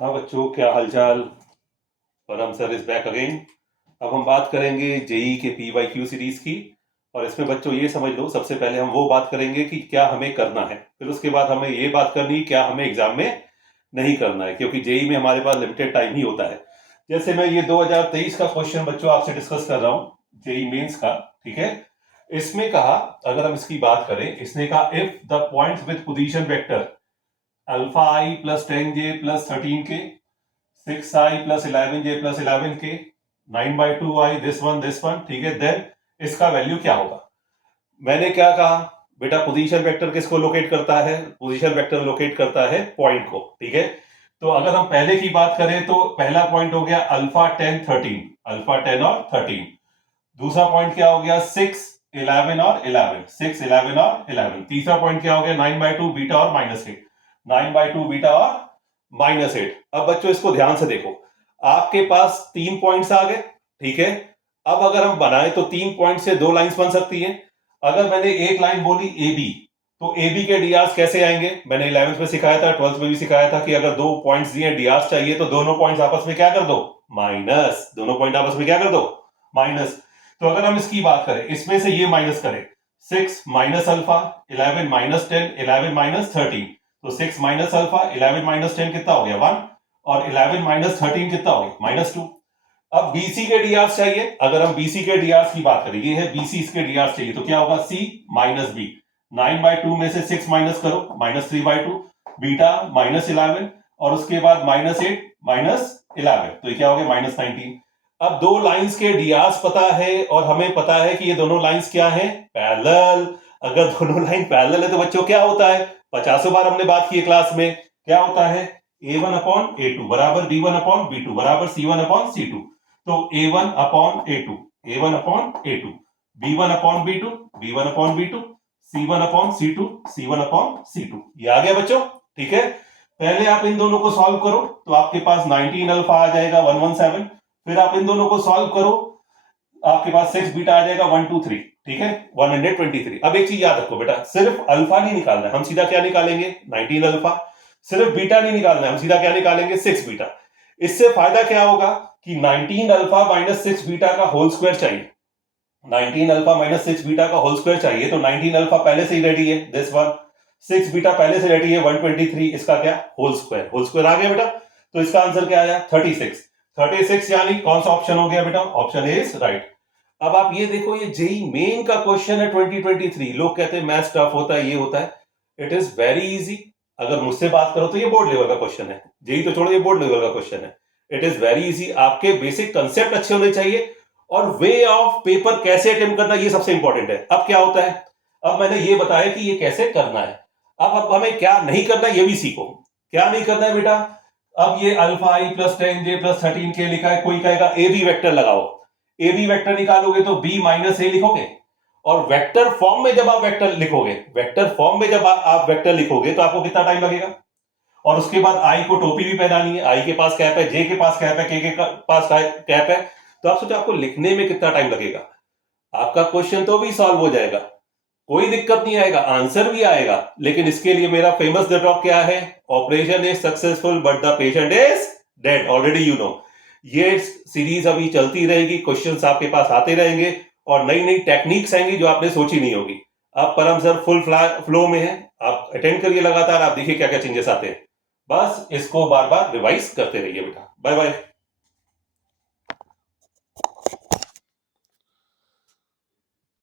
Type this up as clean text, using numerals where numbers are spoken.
हाँ बच्चों, क्या हालचाल। परम सर इज बैक अगेन। अब हम बात करेंगे जेई के PYQ सीरीज की। और इसमें बच्चों ये समझ लो, सबसे पहले हम वो बात करेंगे कि क्या हमें करना है, फिर उसके बाद हमें ये बात करनी है क्या हमें एग्जाम में नहीं करना है, क्योंकि जेई में हमारे पास लिमिटेड टाइम ही होता है। जैसे मैं ये 2023 का क्वेश्चन बच्चों आपसे डिस्कस कर रहा हूँ, जेई मेंस का। ठीक है। इसमें कहा, अगर हम इसकी बात करें, इसने कहा if the points with position vector alpha I plus 10J plus 13K, 6i plus 11J plus 11K, 9/2i this one, ठीक है, देन इसका वैल्यू क्या होगा। मैंने क्या कहा बेटा, पोजीशन वेक्टर किसको लोकेट करता है? पोजीशन वेक्टर लोकेट करता है पॉइंट को। ठीक है। तो अगर हम पहले की बात करें तो पहला पॉइंट हो गया अल्फा 10 13, अल्फा 10 और 13। दूसरा पॉइंट क्या हो गया 6 11 और 11, 6 11 और 11। तीसरा पॉइंट क्या हो गया 9/2 बीटा और -8, 9/2 बीटा और -8। अब बच्चों इसको ध्यान से देखो, आपके पास 3 पॉइंट्स आ गए। ठीक है। अब अगर हम बनाए तो 3 पॉइंट से 2 लाइंस बन सकती हैं। अगर मैंने एक लाइन बोली ए बी, तो ए बी के डीआर्स कैसे आएंगे? मैंने 11th में सिखाया था, 12th में भी सिखाया था कि अगर 2 पॉइंट्स दिए डीआर्स चाहिए तो दोनों पॉइंट्स आपस में क्या कर दो? माइनस। दोनों पॉइंट आपस में क्या कर दो? माइनस। तो अगर हम इसकी बात करें, इसमें से ये माइनस करें, 6 माइनस अल्फा, 11 माइनस 10, 11 माइनस 13। तो 6 माइनस अल्फा, 11 माइनस 10 कितना हो गया 1, और 11 माइनस 13 कितना हो गया -2। अब बीसी के डीआर्स चाहिए। अगर हम बीसी के डीआर्स की बात करें, ये है बीसी, इसके डीआर्स चाहिए, तो क्या होगा सी माइनस बी। 9/2 में से 6 माइनस करो, -3/2, बीटा -11, और उसके बाद -8 -11, तो ये क्या हो गया -19। अब दो लाइंस के डीआर्स पता है और हमें पता है कि ये दोनों लाइंस क्या है? पैरेलल। अगर दोनों लाइन पैरेलल है तो बच्चों क्या होता है? 50 बार हमने बात की है क्लास में, क्या होता है? A1 अपॉन A2 बराबर B1 अपॉन B2 बराबर C1 अपॉन C2। तो A1 upon A2, A1 upon A2, B1 upon B2, B1 upon B2, C1 upon C2, C1 upon C2। ये आ गया बच्चों। ठीक है। पहले आप इन दोनों को सॉल्व करो तो आपके पास 19 अल्फा आ जाएगा 117। फिर आप इन दोनों को सॉल्व करो, आपके पास 6 बीटा आ जाएगा 123। ठीक है, 123। अब एक चीज याद रखो बेटा, सिर्फ अल्फा नहीं निकालना है, हम सीधा क्या निकालेंगे 19 अल्फा। सिर्फ बीटा नहीं निकालना है, हम सीधा क्या निकालेंगे 6 बीटा। इससे फायदा क्या होगा कि 19 अल्फा माइनस 6 बीटा का होल स्क्वायर चाहिए। 19 अल्फा माइनस 6 बीटा का होल स्क्वायर चाहिए, तो 19 अल्फा पहले से ही रेडी है, दिस वन। 6 बीटा पहले से रेडी है 123, इसका क्या होल स्क्वायर, होल स्क्वायर आ गया बेटा। तो इसका आंसर क्या आया 36। 36 यानी कौन सा ऑप्शन हो गया बेटा? Option is right. अब आप ये देखो, ये जेई मेन का क्वेश्चन है 2023। लोग कहते हैं मैथ्स टफ होता है, ये होता है। It is very easy. अगर मुझसे बात करो तो ये बोर्ड लेवल का क्वेश्चन है, जेई तो छोड़ो, ये बोर्ड लेवल का क्वेश्चन है। It is very easy. आपके बेसिक कंसेप्ट अच्छे होने चाहिए, और वे ऑफ पेपर कैसे अटेम्प्ट करना ये सबसे इंपॉर्टेंट है। अब क्या होता है, अब मैंने ये बताया कि ये कैसे करना है। अब हमें क्या नहीं करना ये भी सीखो। क्या नहीं करना है बेटा? अब ये अल्फा आई प्लस 10J प्लस 13K लिखा है, कोई कहेगा ए बी वेक्टर लगाओ। ए बी वेक्टर निकालोगे तो बी माइनस ए लिखोगे, और वेक्टर फॉर्म में जब आप वेक्टर लिखोगे, वेक्टर फॉर्म में जब आप वेक्टर लिखोगे तो आपको कितना टाइम लगेगा? और उसके बाद आई को टोपी भी पहनानी है, आई के पास कैप है, जे के पास कैप है, के पास कैप है। तो आप सोचो आपको लिखने में कितना टाइम लगेगा। आपका क्वेश्चन तो भी सॉल्व हो जाएगा, कोई दिक्कत नहीं आएगा, आंसर भी आएगा। लेकिन इसके लिए मेरा फेमस ड्रॉप क्या है? Operation is successful but the patient is dead. Already you know. ये सीरीज अभी चलती रहेगी, क्वेश्चंस आपके पास आते रहेंगे, और नई नई टेक्निक्स आएंगी जो आपने सोची नहीं होगी। अब परम सर फुल फ्लो में है, आप अटेंड करिए लगातार, आप देखिए क्या क्या चेंजेस आते हैं। बस इसको बार बार रिवाइज करते रहिए बेटा। Bye bye.